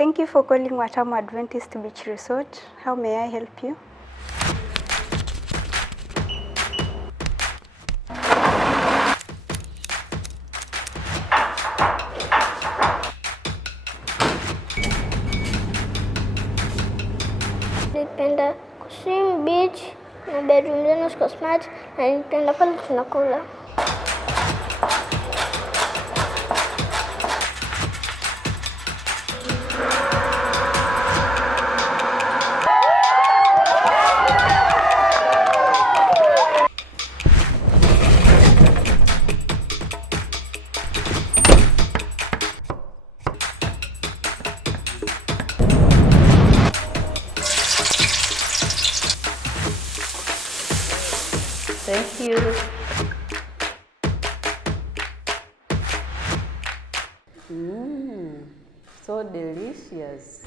Thank you for calling Watamu Adventist Beach Resort. How may I help you? Nilipenda kuswim beach na bedroom zenu ziko smart na nilipenda pale tunakula. Thank you. So delicious.